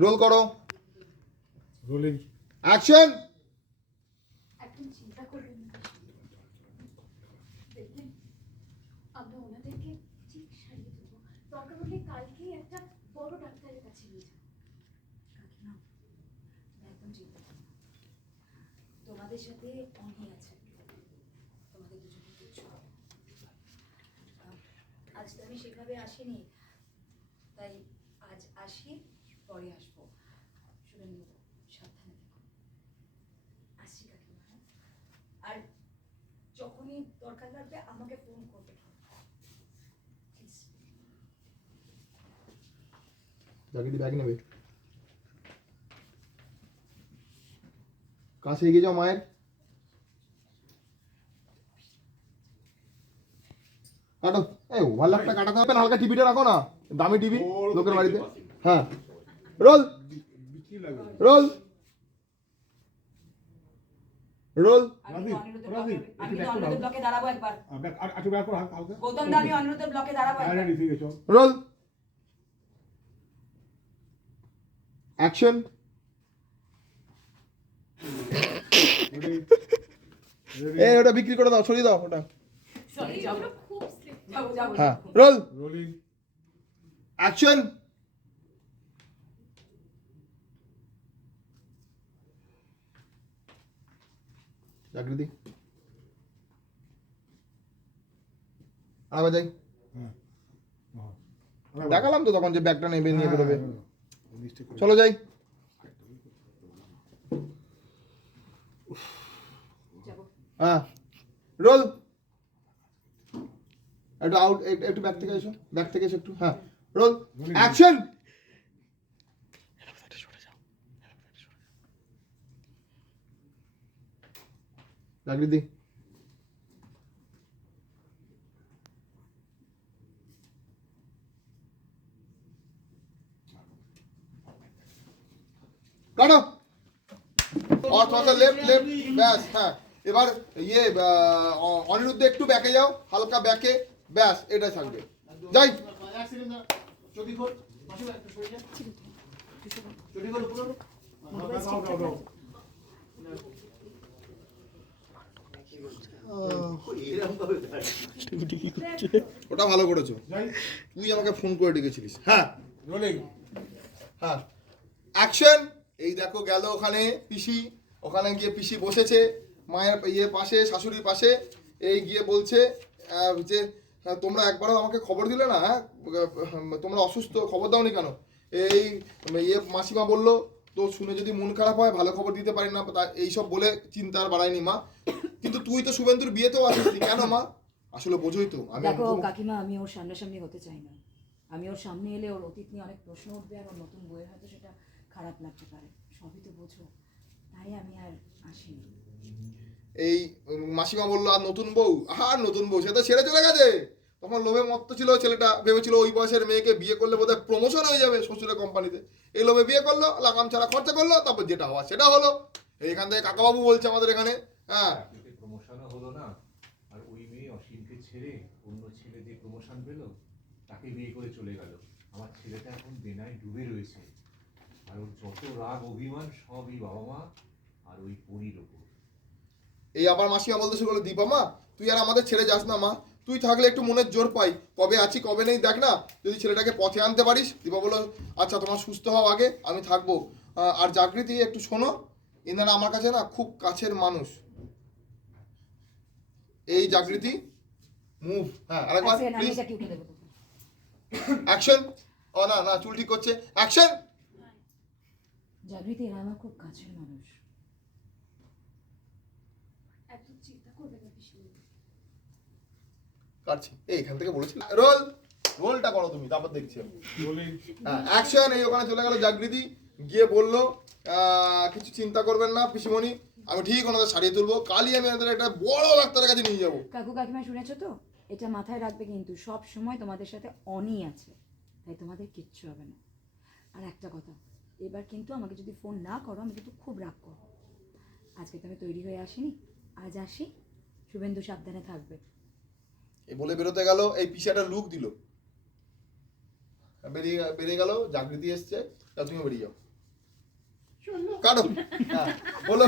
Role করো। Rolling. Action একদম চিন্তা করবেন দেখবেন আমরা ওনাদেরকে ঠিক সারিয়ে দেবো। দরকার কালকেই একটা বড় ডাক্তারের কাছে নিয়ে যাব কাকিমা চিন্তা করবেন তোমাদের সাথে আছে। তোমাদের। আহ, আজ তো আমি সেভাবে আসিনি। তাই আজ আসি পরে আসব শুভেন্দু সাবধানে থেকো আসছি কাকিমা হ্যাঁ আর যখনই দরকার লাগবে আমাকে ফোন করবে। জাগিদি ব্যাগ নেবে? কাছে এগিয়ে যাও মায়ের। কাটো। এই ওভার লাখটা কাটাতে হবে হালকা টিভিটা রাখো না। দামি টিভি লোকের বাড়িতে। হ্যাঁ। রোল রোল রোল আমি রাজীব, অনিরুদ্ধের রাজীব, ব্লকে- আমি। অনিরুদ্ধের দাঁড়াবো একবার। ব্যাক করো হালকা গৌতম দা আমি অনিরুদ্ধের ব্লকে দাঁড়াবো একবার। রেডি ঠিক আছে। রোল। অ্যাকশন রেডি এ ওটা বিক্রি করে দাও সরিয়ে দাও ওটা। হ্যাঁ রোল। রোলিং অ্যাকশন জাগৃতি আবার যাই হ্যাঁ। হ্যাঁ। দেখালাম তো তখন যে ব্যাগটা নেবে নিয়ে বেরোবে। হ্যাঁ, করে- চলো যাই। হ্যাঁ রোল। একটু আউট একটু ব্যাগ থেকে এসো। ব্যাগ থেকে এসো একটু। হ্যাঁ রোল। অ্যাকশন জাগৃতি কাটো और थोड़ा सा लेफ्ट लेफ्ट ব্যাস হ্যাঁ এবার ইয়ে আহ, অ- অনিরুদ্ধ একটু ব্যাকে যাও হালকা ব্যাকে ব্যাস এটা থাকবে যাই দাও, দাও, দাও। ওটা ভালো করেছ। তুই আমাকে ফোন করে ডেকেছিলিস। হ্যাঁ। হ্যাঁ। অ্যাকশন এই দেখো গেল ওখানে পিসি। ওখানে গিয়ে পিসি বসেছে। মায়ের ইয়ে পাশে শাশুড়ির পাশে। এই গিয়ে বলছে যে হ্যাঁ, তোমরা একবারও আমাকে খবর দিলে না হ্যাঁ? তোমরা অসুস্থ খবর দাওনি কেন? এই ইয়ে মাসিমা বলল তো শুনে যদি মন খারাপ হয় ভালো খবর দিতে পারি না। এইসব বলে চিন্তা আর বাড়ায়নি মা। কিন্তু তুই তো শুভেন্দুর বিয়েতেও আসিস কেন মা? আসলে বোঝোই তো। আমি দেখো কাকিমা আমি ওর সামনাসামনি হতে চাই না। আমি ওর সামনে এলে ওর অতীত নিয়ে অনেক প্রশ্ন উঠবে আর ওর নতুন বইয়ের হয়তো সেটা খারাপ লাগতে পারে। সবই তো বোঝো। তাই আমি আর আসিনি। এই মাসিমা বলল আর নতুন বউ? আর নতুন বউ সে তো ছেড়ে চলে গেছে। তখন লোভে মত্ত ছিল ছেলেটা। ভেবেছিল ওই বয়সের মেয়েকে বিয়ে করলে বোধহয় প্রমোশন হয়ে যাবে শ্বশুরের কোম্পানিতে এই লোভে বিয়ে করল লাগাম ছাড়া খরচা করল তারপর যেটা হওয়া সেটা হলো। এইখান থেকে কাকাবাবু বলছে আমাদের এখানে হ্যাঁ চাকরিতে প্রমোশনও হলো না আর ওই মেয়ে অসীমকে ছেড়ে অন্য ছেলে যে প্রমোশন পেল, তাকে বিয়ে করে চলে গেল। আমার ছেলেটা এখন দেনায় ডুবে রয়েছে। আর ওর যত রাগ, অভিমান সব এই বাবা মা আর ওই পরির ওপর। এই আবার মাসিমা বলতে শুরু করল, দীপা মা, তুই আর আমাদের ছেড়ে যাস না মা। তুই থাকলে একটু মনের জোর পাই। কবে আছি, কবে নেই, দেখ না। যদি ছেলেটাকে পথে আনতে পারিস, দীপা বলল আচ্ছা তোমার সুস্থ হও আগে, আমি থাকব। আর জাগৃতি, একটু শোনো। এনারা আমার কাছে না খুব কাছের মানুষ। এই জাগৃতি মুভ হ্যাঁ আরেকবার আচ্ছা, প্লিজ তোকে। অ্যাকশন ও না না চুল ঠিক করছে। অ্যাকশন জাগৃতি আমার খুব কাছের মানুষ। কাটছি। এই এখান থেকে বলেছিলাম রোল রোলটা করো তুমি তারপর দেখছি আমি। হ্যাঁ অ্যাকশন এই ওখানে চলে গেল জাগৃতি। গিয়ে বলল কিছু চিন্তা করবেন না পিসিমণি। আমি ঠিক ওনাদের সারিয়ে তুলবো। কালই আমি ওনাদের একটা বড় ডাক্তারের কাছে নিয়ে যাব। কাকু কাকিমা শুনেছো তো? এটা মাথায় রাখবে কিন্তু সব সময় তোমাদের সাথে অনি আছে তাই তোমাদের কিচ্ছু হবে না। আর একটা কথা এবার কিন্তু আমাকে যদি ফোন না করো আমি কিন্তু খুব রাগ করো আজকে তো আমি তৈরি হয়ে আসিনি আজ আসি শুভেন্দু সাবধানে থাকবে। এই বলে বেরোতে গেল এই পিসাটা লুক দিল। বেরিয়ে বেরিয়ে গেল জাগৃতি এসছে তা তুমি বেরিয়ে যাও। কাটো। হ্যাঁ বলো।